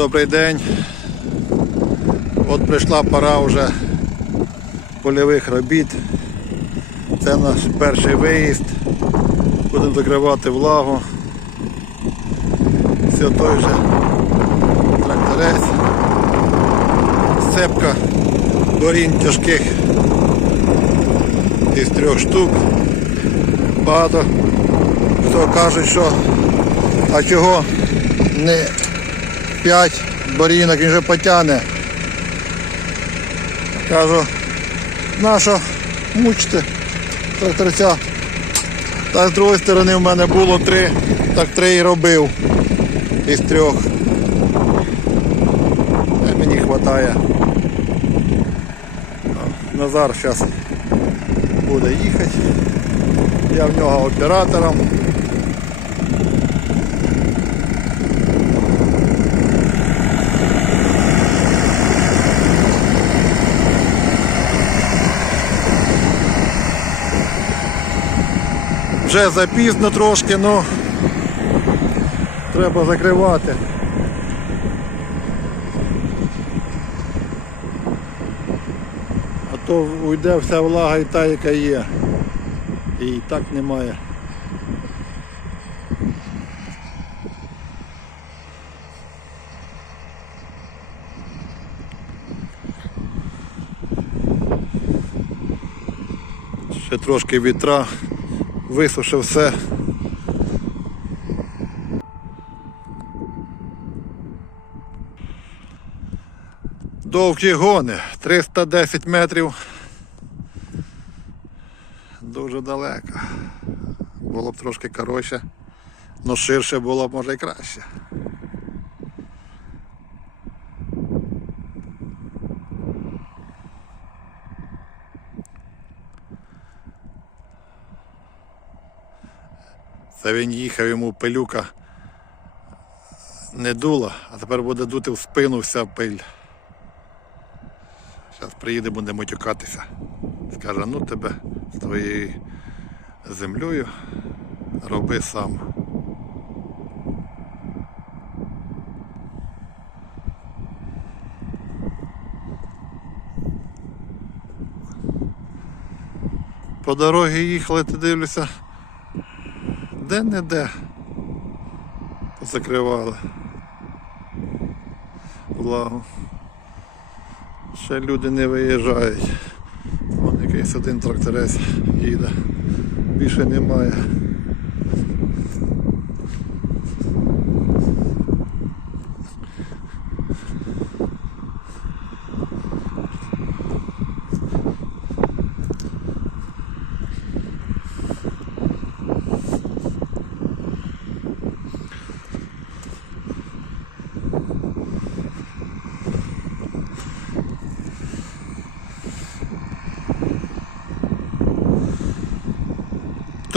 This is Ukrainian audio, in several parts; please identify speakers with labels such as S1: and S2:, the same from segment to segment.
S1: Добрий день. От прийшла пора вже польових робіт. Це наш перший виїзд. Будемо закривати влагу. Все той же тракторець. Сцепка борін тяжких із трьох штук. Багато хто каже, що а чого не 5 борінок, він вже потягне. Кажу, нащо мучити тракторця. Та з другої сторони в мене було три, так три і робив із трьох. Е, Мені вистачає. Назар зараз буде їхати. Я в нього оператором. Вже запізно трошки, ну треба закривати. А то уйде вся влага і та, яка є. І і так немає. Ще трошки вітра, висушив все. Довгі гони, 310 метрів. Дуже далеко. Було б трошки коротше, але ширше було б може і краще. Це він їхав, йому пилюка не дула, а тепер буде дути в спину вся пиль. Зараз приїде, буде матюкатися. Скаже, ну тебе з твоєю землею роби сам. По дорогі їхали, ти дивлюся, де не де закривали влагу. Ще люди не виїжджають. Вон якийсь один тракторець їде. Більше немає.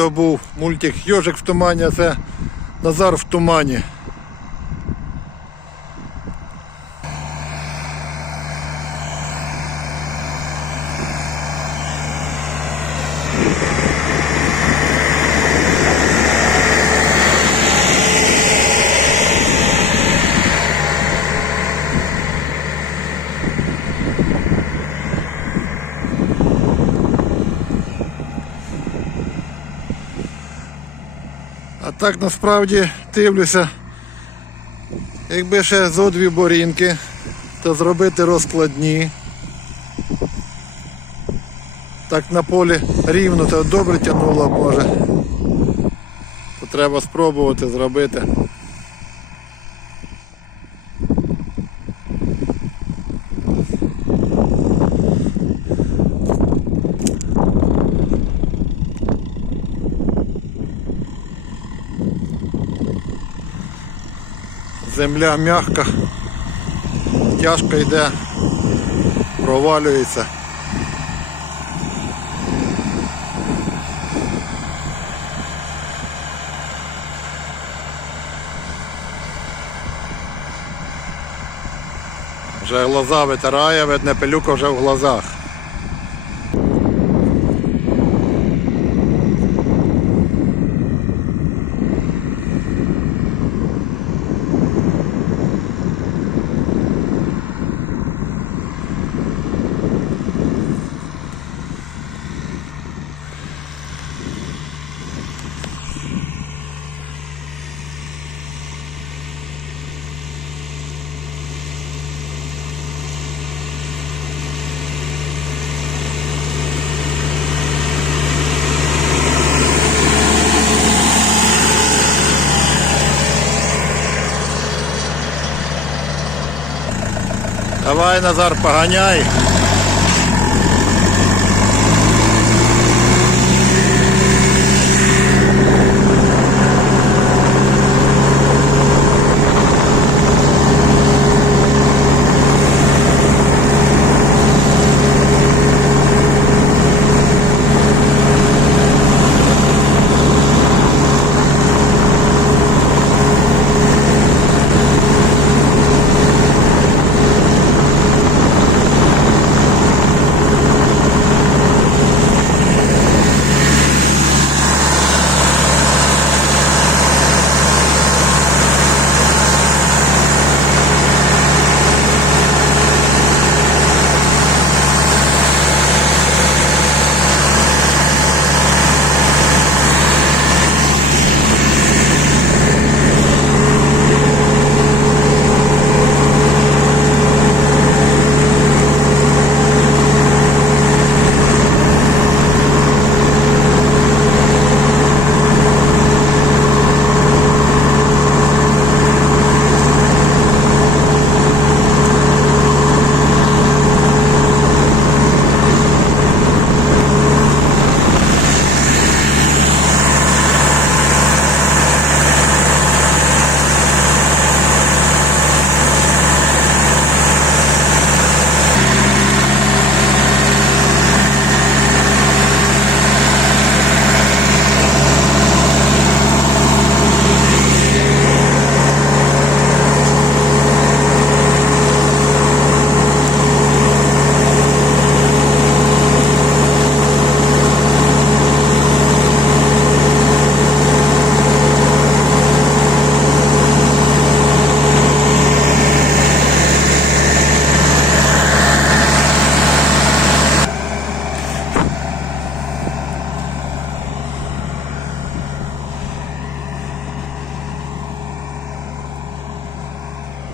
S1: То був мультик Йожик в тумані, а це Назар в тумані. Так насправді дивлюся, якби ще зо дві борінки, то зробити розкладні. Так на полі рівно, то добре тягнуло може. То треба спробувати зробити. Земля м'яка, тяжко йде, провалюється. Вже глаза витирає, видне пилюка вже в глазах. Давай, Назар, поганяй.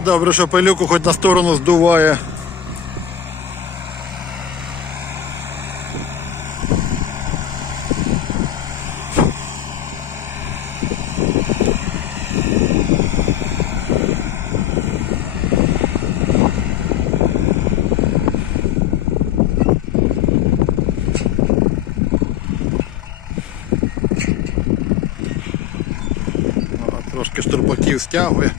S1: Добре, що пилюку хоч на сторону здуває. Трошки штурпаків стягує.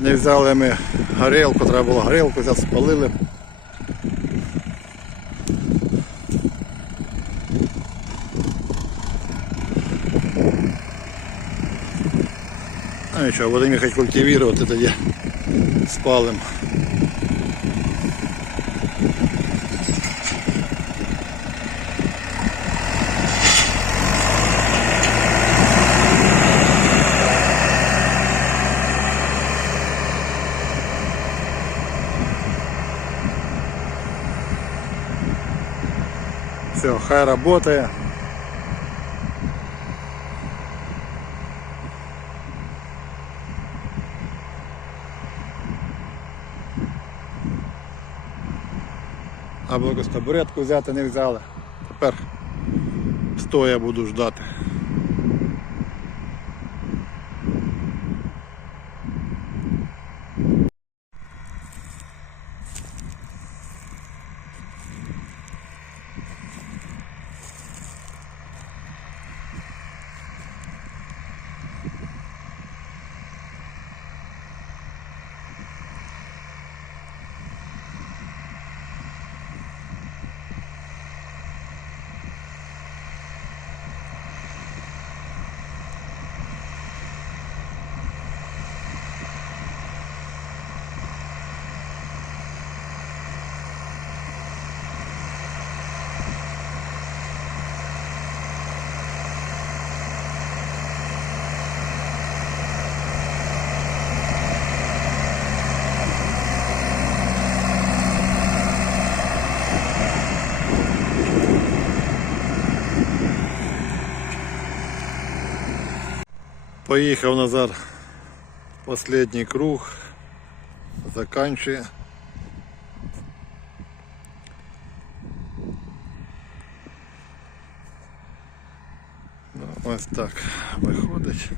S1: Не взяли ми горілку, треба було горілку взяти, спалили. Ну нічого, будемо їхати культивувати тоді спалимо. Все, хай работает. Або якусь табуретку взяти не взяли. Тепер стоя буду ждати. Поїхав Назар. Последний круг. Заканчує. Ну, ось так виходить.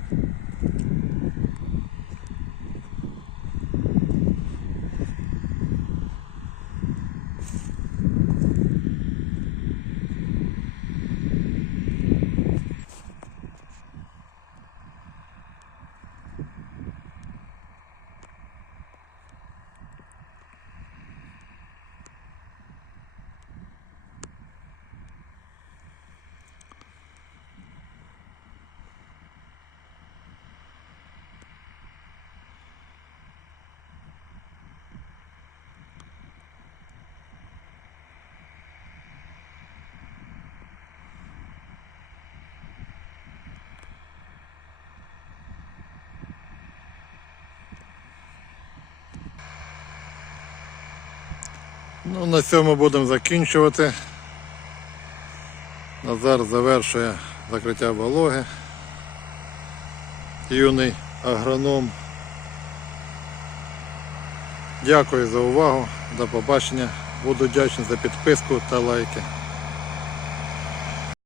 S1: Ну, на цьому будемо закінчувати. Назар завершує закриття вологи. Юний агроном. Дякую за увагу. До побачення. Буду вдячний за підписку та лайки.